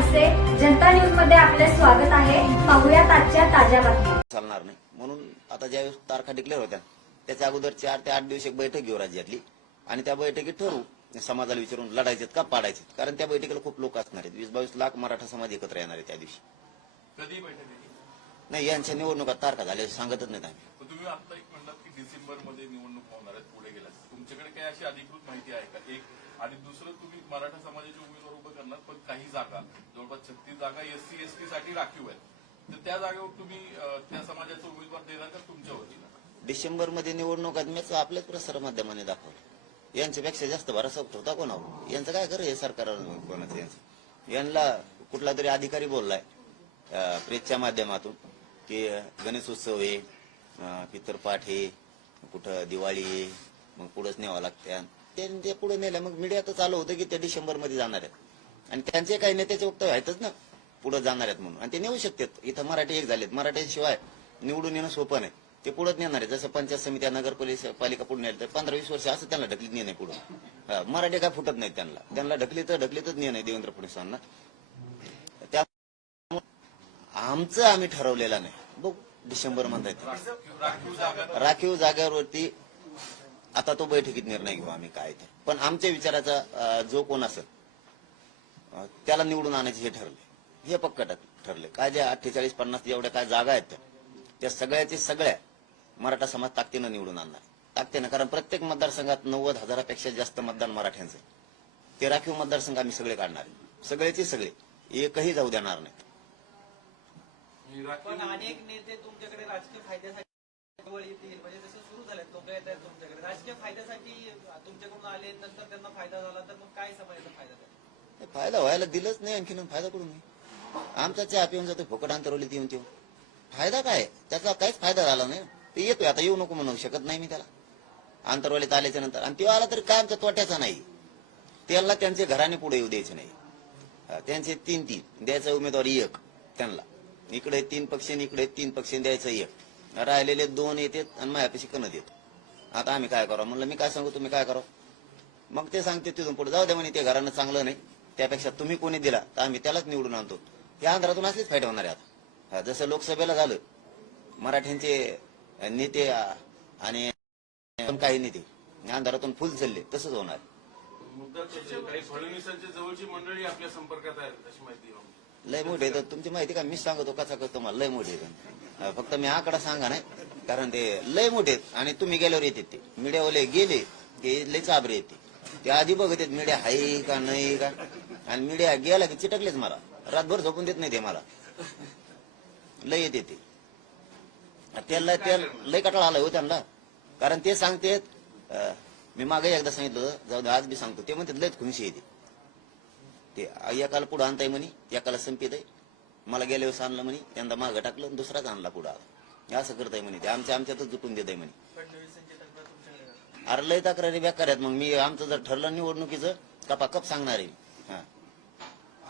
आरसे जनता न्यूजमध्ये आपले स्वागत आहे. पाहुयात आजच्या ताज्या बातम्या. चालणार नाही. म्हणून आता ज्यावेळेस तारखा डिक्लेअर होत्या त्याच्या अगोदर चार ते आठ दिवस एक बैठक घेऊ राज्यातली. आणि त्या बैठकीत ठरवू समाजाला विचारून लढायचे का पाडायचे कारण त्या बैठकीला खूप लोक असणार आहेत. वीस बावीस लाख मराठा समाज एकत्र येणार आहे त्या दिवशी. कधी बैठक नाही यांच्या निवडणुका तारखा झाल्या सांगतच नाहीत आम्ही. तर तुम्ही आता एक म्हणलात की डिसेंबरमध्ये निवडणूक होणार आहेत पुढे गेल्यास तुमच्याकडे काही अशी अधिकृत माहिती आहे का? एक आणि दुसरं तुम्ही मराठा समाजाचे उमेदवार उभं करणार पण काही जागा जवळपास छत्तीस जागा एससी एसटी साठी राखीव आहेत. तर त्या जागेवर तुम्ही त्या समाजाचा उमेदवार देणार का तुमच्या वतीनं? डिसेंबरमध्ये निवडणूक निवडणुका आपल्याच प्रसार माध्यमाने दाखवलं. यांच्यापेक्षा जास्त भरोसा होता कोणावर? यांचं काय कर हे सरकार कोणाचं यांचं यांना कुठला तरी अधिकारी बोललाय प्रेसच्या माध्यमातून की गणेशोत्सव आहे पितरपाठ आहे कुठं दिवाळी आहे मग पुढंच न्यावं लागत्या त्यांच्या पुढे नेल्या मग मीडिया तर चालू होतं की ते डिसेंबरमध्ये जाणार आहेत. आणि त्यांचे काही नेत्याचे वक्तव्य आहेतच ना पुढे जाणार आहेत म्हणून. आणि ते नेऊ शकतात. इथं मराठी एक झालेत. मराठ्यांशिवाय निवडून येणं सोपं नाही. ते पुढे नेणार आहे जसं पंचायत समित्या नगरपालिका पालिका पुढे नेलं तर पंधरा वीस वर्ष असं त्यांना ढकलीत नेणे पुढे. मराठी काय फुटत नाही त्यांना. त्यांना ढकली तर ढकलीतच नाही देवेंद्र फडणवीसांना. त्या आमचं आम्ही ठरवलेलं नाही. बघ डिसेंबर म्हणतायत राखीव राखीव जागेवरती आता तो बैठकीत निर्णय घेऊ आम्ही काय ते. पण आमच्या विचाराचा जो कोण असेल त्याला निवडून आणायचे हे ठरले हे पक्क ठरले काय ज्या अठ्ठेचाळीस पन्नास एवढ्या काय जागा आहेत त्या त्या सगळ्याचे सगळ्या मराठा समाज ताकदीनं निवडून आणणार ताकदीनं कारण प्रत्येक मतदारसंघात नव्वद हजारापेक्षा जास्त मतदान मराठ्यांचं आहे. ते राखीव मतदारसंघ आम्ही सगळे काढणार सगळेचे सगळ्याचे सगळे. एकही जाऊ देणार नाहीत. येतील म्हणजे सुरू लोक येत आहेत तुमच्याकडे. राजकीय फायद्यासाठी तुमच्याकडून आले नंतर त्यांना फायदा झाला तर मग काय समाजाचा फायदा झाला? फायदा व्हायला दिलंच नाही आणखीन फायदा करून आमचा चहा पिऊन जातो फुकट अंतरवलीत येऊन ठेवून. फायदा काय? त्याचा काहीच फायदा झाला नाही. ते येतोय आता येऊ नको म्हणू शकत नाही मी त्याला. अंतरवालीत आल्याच्यानंतर. आणि तो आला तरी काय आमच्या तोट्याचा नाही. त्याला त्यांचे घराने पुढे येऊ द्यायचे नाही. त्यांचे तीन तीन द्यायचा उमेदवार एक त्यांना. इकडे तीन पक्ष इकडे तीन पक्ष द्यायचं एक. राहिलेले दोन येतात आणि माझ्यापाशी कणत येत आता आम्ही काय करावं? म्हणलं मी काय सांगू? तुम्ही काय करावं? मग ते सांगते तिथून पुढे. जाऊ दे म्हणे ते घरानं चांगलं नाही. त्यापेक्षा तुम्ही कोणी दिला तर आम्ही त्यालाच निवडून आणतो. या आंध्रातून असलीच फायदे होणार आहे आता. जसं लोकसभेला झालं मराठ्यांचे नेते आणि काही नेते आंध्रातून फुल चालले तसंच होणार. मुद्दा काही फडणवीसांच्या जवळची मंडळी आपल्या संपर्कात आहेत अशी माहिती लय मोठे तर तुमची माहिती का? मी सांगतो कसा करतो तुम्हाला लय मोठे आहेत. फक्त मी आकडा सांगा नाही कारण ते लय मोठे आहेत आणि तुम्ही गेल्यावर येतात ते. मीडियावाले गेले की लय चाबरे येते ते. आधी बघत आहेत मीडिया आहे का नाही का? आणि मीडिया गेला की चिटकलेच मला. रातभर झोपून देत नाही ते मला. लय येते ते. त्याला त्या लय कटाळा आलाय हो त्यांना. कारण ते सांगतेत मी मागे एकदा सांगितलं जाऊ दे आज बी सांगतो. ते म्हणतात लयच खुशी येते ते एकाला पुढं आणताय म्हणे एकाला संपित आहे. मला गेल्या वेळेस आणलं म्हणे यंदा मागं टाकलं आणि दुसराच आणला पुढं आला. असं करताय म्हणे ते. आमच्या आमच्यातच जुटून देत आहे म्हणे. अरे लय तक्रारी बेकार आहेत. मग मी आमचं जर ठरलं निवडणुकीचं कपाकप सांगणार आहे हा.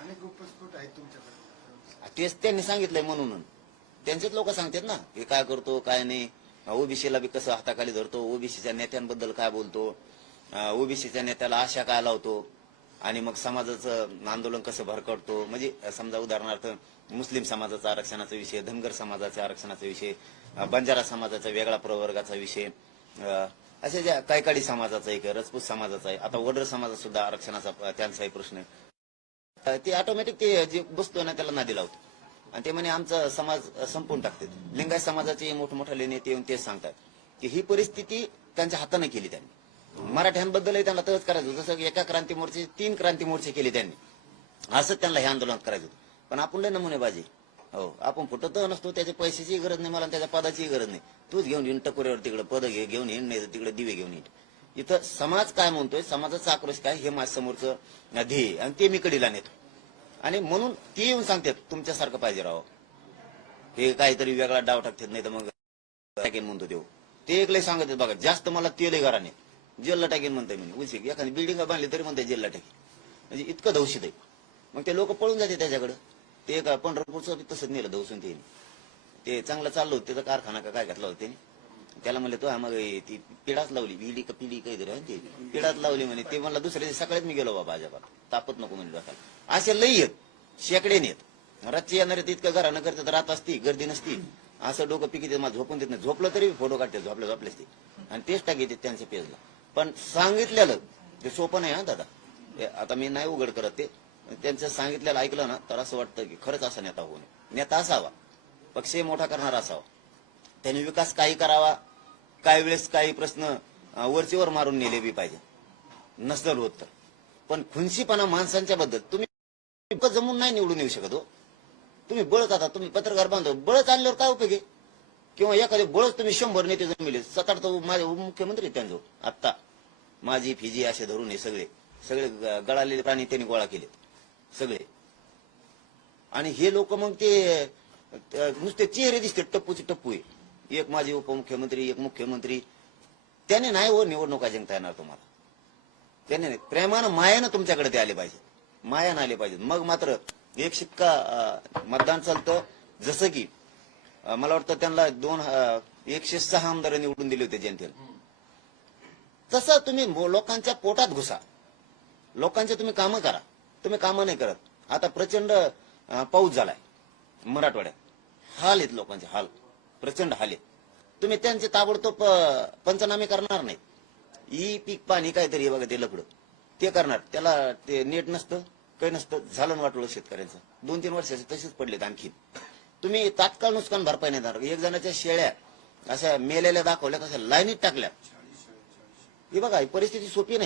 अनेक उपस्फोट आहेत तुमच्याकडे. तेच त्यांनी सांगितलंय म्हणून. त्यांचेच लोक सांगतात ना हे काय करतो काय नाही. ओबीसीला बी कसं हाताखाली धरतो ओबीसीच्या नेत्यांबद्दल काय बोलतो ओबीसीच्या नेत्याला आशा काय लावतो. आणि मग समाजाचं आंदोलन कसं भरकटतो? म्हणजे समजा उदाहरणार्थ मुस्लिम समाजाचा आरक्षणाचा विषय धनगर समाजाच्या आरक्षणाचा विषय बंजारा समाजाचा वेगळा प्रवर्गाचा विषय अशा ज्या कायकाडी समाजाचा एक आहे, रजपूत समाजाचा आहे. आता वडर समाजाचा सुद्धा आरक्षणाचा त्यांचा त्यांचाही प्रश्न आहे. ते ऑटोमॅटिक ते जे बसतो ना त्याला नादी लावतो. आणि ते म्हणे आमचा समाज संपून टाकतात लिंगायत समाजाचे मोठमोठाले नेते येऊन तेच सांगतात. की ही परिस्थिती त्यांच्या हाताने केली त्यांनी. मराठ्यांबद्दलही त्यांना तसंच करायचं होतं. जसं एका क्रांती मोर्चे तीन क्रांती मोर्चे केले त्यांनी. असंच त्यांना हे आंदोलन करायचं होतं. पण आपण लय नमुनेबाजी. हो आपण फुटत नसतो त्याच्या पैशाची गरज नाही मला त्याच्या पदाची गरज नाही. तूच घेऊन येईन टकोऱ्यावर तिकडे पद घे घेऊन येईन नाही तर तिकडे दिवे घेऊन येईन. इथं समाज काय म्हणतोय समाजाचा आक्रोश काय हे माझ्या समोरचं ध्येय आणि ते मी कडीला नेतो. आणि म्हणून ते येऊन सांगतात तुमच्यासारखं पाहिजे राव हे काहीतरी वेगळा डाव टाकतात नाही तर मग म्हणतो देऊ ते एक लय सांगत बघा जास्त मला ते घरा घराने. जेलला टाकेन म्हणताय म्हणे. उलशी एखादी बिल्डिंग बांधली तरी म्हणताय जेलला टाकेन. म्हणजे इतकं दौषित आहे. मग ते लोक पळून जाते त्याच्याकडे. ते एका पंढरपूरचं तसंच नेलं दौसून ते ते चांगलं चाललं होतं. त्याचा कारखाना काय घातला होता त्याने. त्याला म्हणले तो मग ती पिढाच लावली. विडी का पिढी काहीतरी ते पिढाच लावली म्हणे. ते म्हणलं दुसऱ्या दिवशी सकाळीच मी गेलो बाबा अजाबात. तापत नको म्हणजे डोक्याला असे लई आहेत. शेकडे नेत रातची येणारे ते इतकं घरानं करतात रात असती गर्दी नसती. असं डोकं पिकी मला झोपून देत नाही. झोपलं तरी फोटो काढते झोपल्या झोपलेच ते. आणि तेच टाकी त्यांच्या पेजला. पण सांगितलेलं ते सोपं नाही हा दादा. हे आता मी नाही उघड करत ते. त्यांचं सांगितलेलं ऐकलं ना तर असं वाटतं की खरंच असा नेता होऊ नये. नेता असावा. पक्ष मोठा करणारा असावा. त्याने विकास काही करावा काही वेळेस काही प्रश्न वरचीवर मारून नेले बी पाहिजे. नसलं होत तर. पण खुनशीपणा माणसांच्या बद्दल तुम्ही जमून नाही निवडून येऊ शकत हो. तुम्ही बळत आता तुम्ही पत्रकार बांधव बळत आणल्यावर काय उपयोग आहे? किंवा एखादे बळच तुम्ही शंभर नेते जमिले सात आठ तर माझे उपमुख्यमंत्री त्यांचं. आत्ता माझी फिजी असे धरून हे सगळे सगळे ग- गळालेले प्राणी त्यांनी गोळा केलेत. सगळे. आणि हे लोक मग ते नुसते चेहरे दिसते टप्पूचे टप्पू आहे. एक माझे उपमुख्यमंत्री एक मुख्यमंत्री. त्याने नाही हो निवडणुका जिंकता येणार तुम्हाला. त्याने नाही. प्रेमानं मायानं तुमच्याकडे ते आले पाहिजे. मायानं आले पाहिजे मग मात्र एक शिक्का मतदान चालतं. जसं की मला वाटतं त्यांना दोन एकशे सहा आमदार निवडून दिले होते जनतेनं तसं तुम्ही लोकांच्या पोटात घुसा. लोकांचे तुम्ही कामं करा. तुम्ही कामं नाही करत. आता प्रचंड पाऊस झालाय मराठवाड्यात. हाल आहेत लोकांचे हाल. प्रचंड हाल आहेत. तुम्ही त्यांचे ताबडतोब पंचनामे करणार नाही ई पीक पाणी काहीतरी बघा ते लकडं. ते करणार. त्याला ते नेट नसतं काही नसतं. झालं वाटलं शेतकऱ्यांचं. दोन तीन वर्षाचे तसेच पडलेत आणखी तुम्ही तात्काळ नुकसान भरपाई नाही देणार. एक जणाच्या शेळ्या अशा मेलेल्या दाखवल्या तशा लाईनीत टाकल्या. ही बघा ही परिस्थिती सोपी नाही.